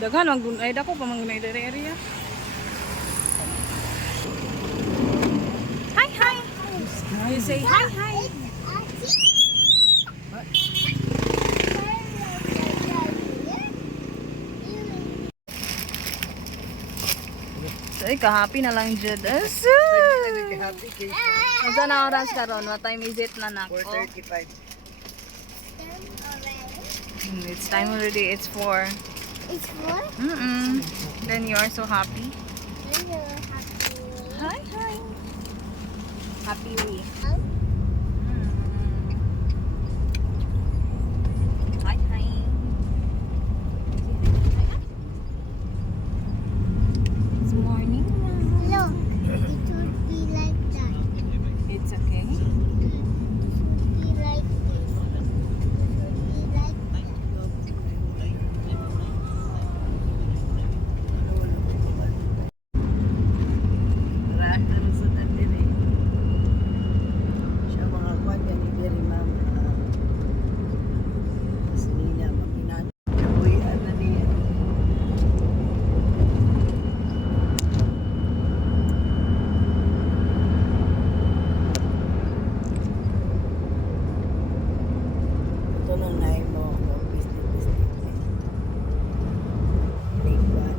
Daghan ang gunay dako pa mga area. Hi hi. You say hi hi. So ika-happy na lang jud. Happy cake. Unsa na oras karon? What time is it na nako? 4:35. It's time already. It's 4. It's what? Then you are so happy. Hi hi. Happy we. Hi hi. It's morning now. Look, it would be like that. It's okay. It would be like this. It would be like that. Siya mga kwan yan ni Diri Ma'am. Sinina, makinat. Kabuhian na niya. Ito nang nahin mo. Business. Big one.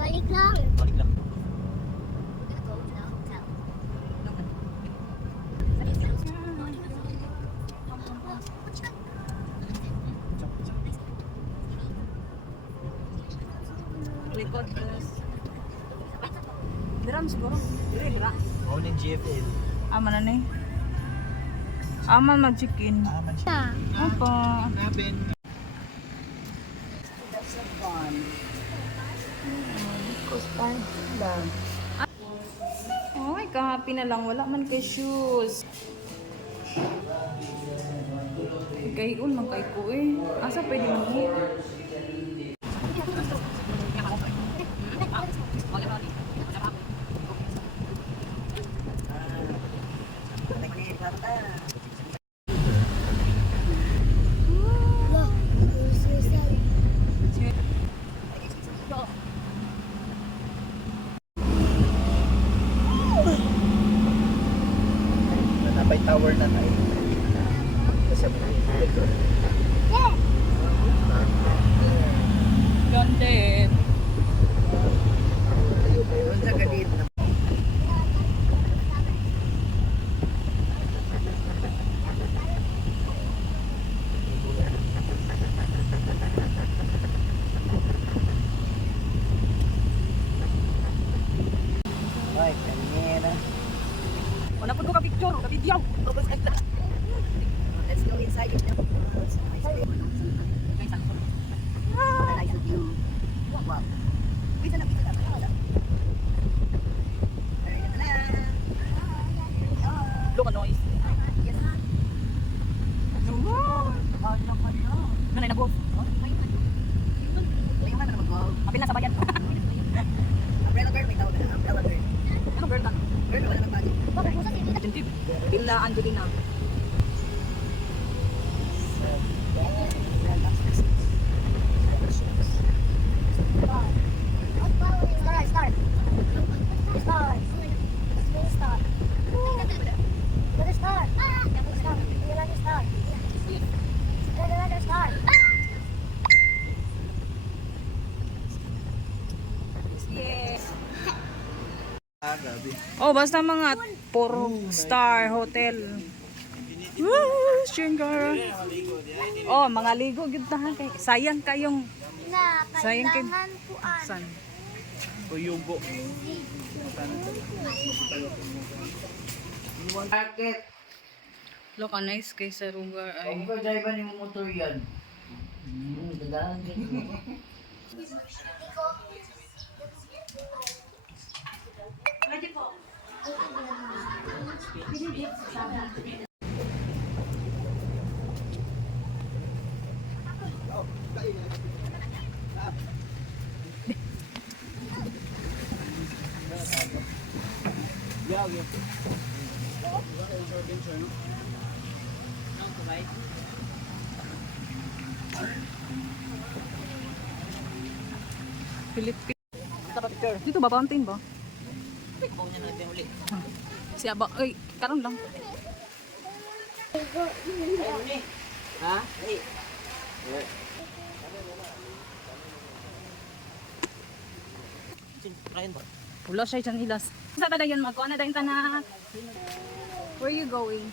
Balik lang. Record plus. Diram siguro. Dira. Ako ng GFL. Aman na ni. Aman mag-check-in. Na. Opo. Nabin. That's a fun. Because fun lang. Ay, ka-happy na lang. Wala man kay shoes. Gayon man kay ko eh. Asa pwede man mo? Look, there's your side. Nanapay tower na tayo. Kasi likod. Yeah. Gandit. Doon sa galit na. Ay, kanina. Wala po ka picture, ka video. Let's go inside. Wow. Pizza na. Look at noise. Nanay na boss. Kapil na sa bayan. Umbrella girl, may tawag na. Umbrella girl. Ano bird ka? Girl, wala nang bagay. Attentive. Illa Angelina. Start. Grabe. Oh, basta mga 4-star hotel. Woo! Shingara. Oh, mga ligo gyud tahan kay sayang kayong Na, sayang kay kailangan kuan. san. Uyugo. Market. Look, nice kay sa lugar ay. Kung drive ni mo motor yan. Gandaan din. Philippine. Dito ba fountain ba? Siya ba? Ay, karon lang. Ha? Wala siya dyan ilas. Sa tada yun, magkuha na dahil tanak. Where you going?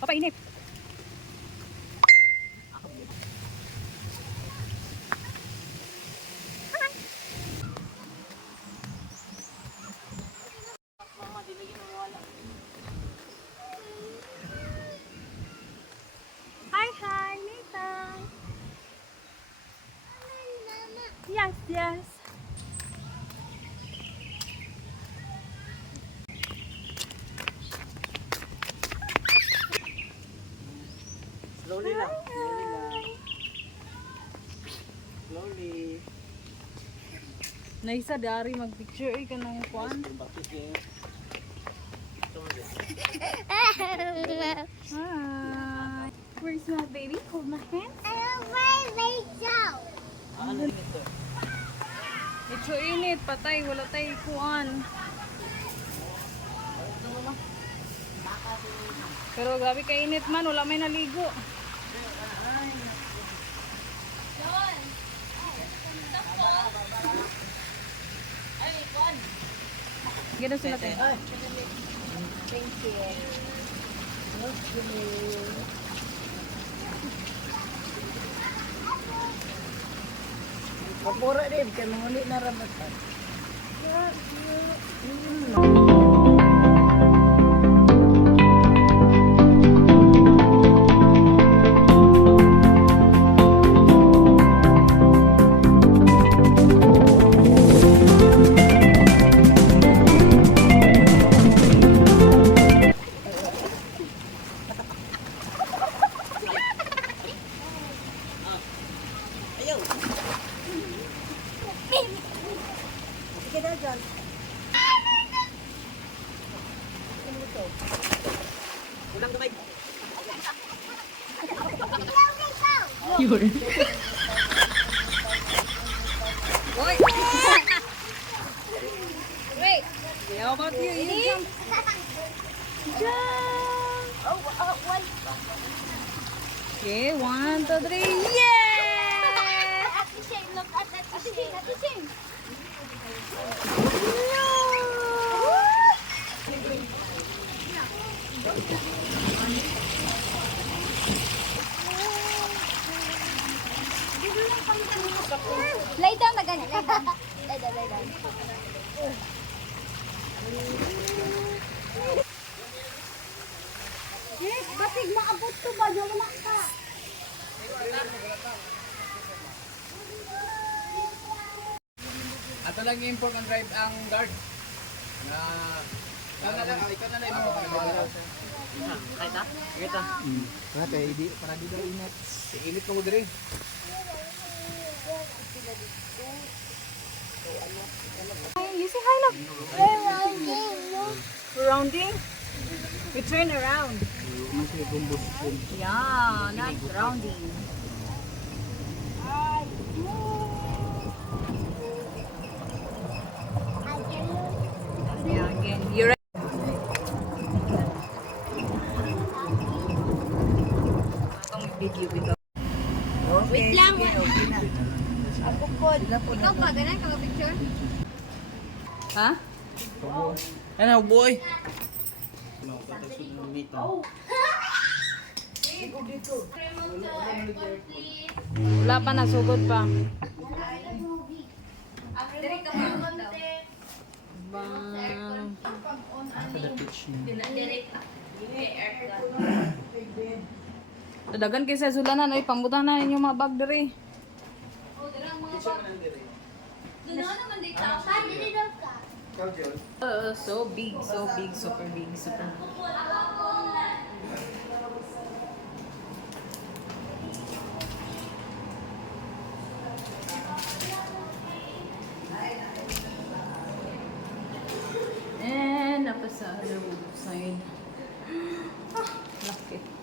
Papainip. Hi, hi, Nathan. Yes, yes. Slowly lang. Slowly lang. Slowly. Naisa dari mag-picture eh kanang kuan. Hi. Where's my baby? Hold my hand. Ano ito? Medyo init, patay, wala tayo kuan. Pero grabe ka init man, wala may naligo. Gano'n sila tayo. Thank you. Kapura din, kaya manguli na ramatan. Sige na dyan. Ulang gamay. Yun. Wait! Wait! How about you? You jump! Jump! Okay, 1, 2, 3, yeah! Look at that machine. At the machine. Lay down na ganyan. Lay down. Lay down, lay down. Yes, basig maabot to ba? Wala ka. Ato lang import ang drive ang guard. Na ikaw na lang mo. Kita? Kita. Para kay di para di daw init. Init mo diri. You say hi, look. Rounding? We turn around. Yeah, not rounding. Yeah, again. You're right. Itong video ito. Wait lang. Ako po. Ikaw pa, ganun ka picture? Ha? Ano boy? Wala pa, nasugod pa. Bam. Dadagan kayo sa sulanan. Ay, pambutan na ninyo mga bag diri. So big, super big, super big. And napasa sa other side. Ah, laki.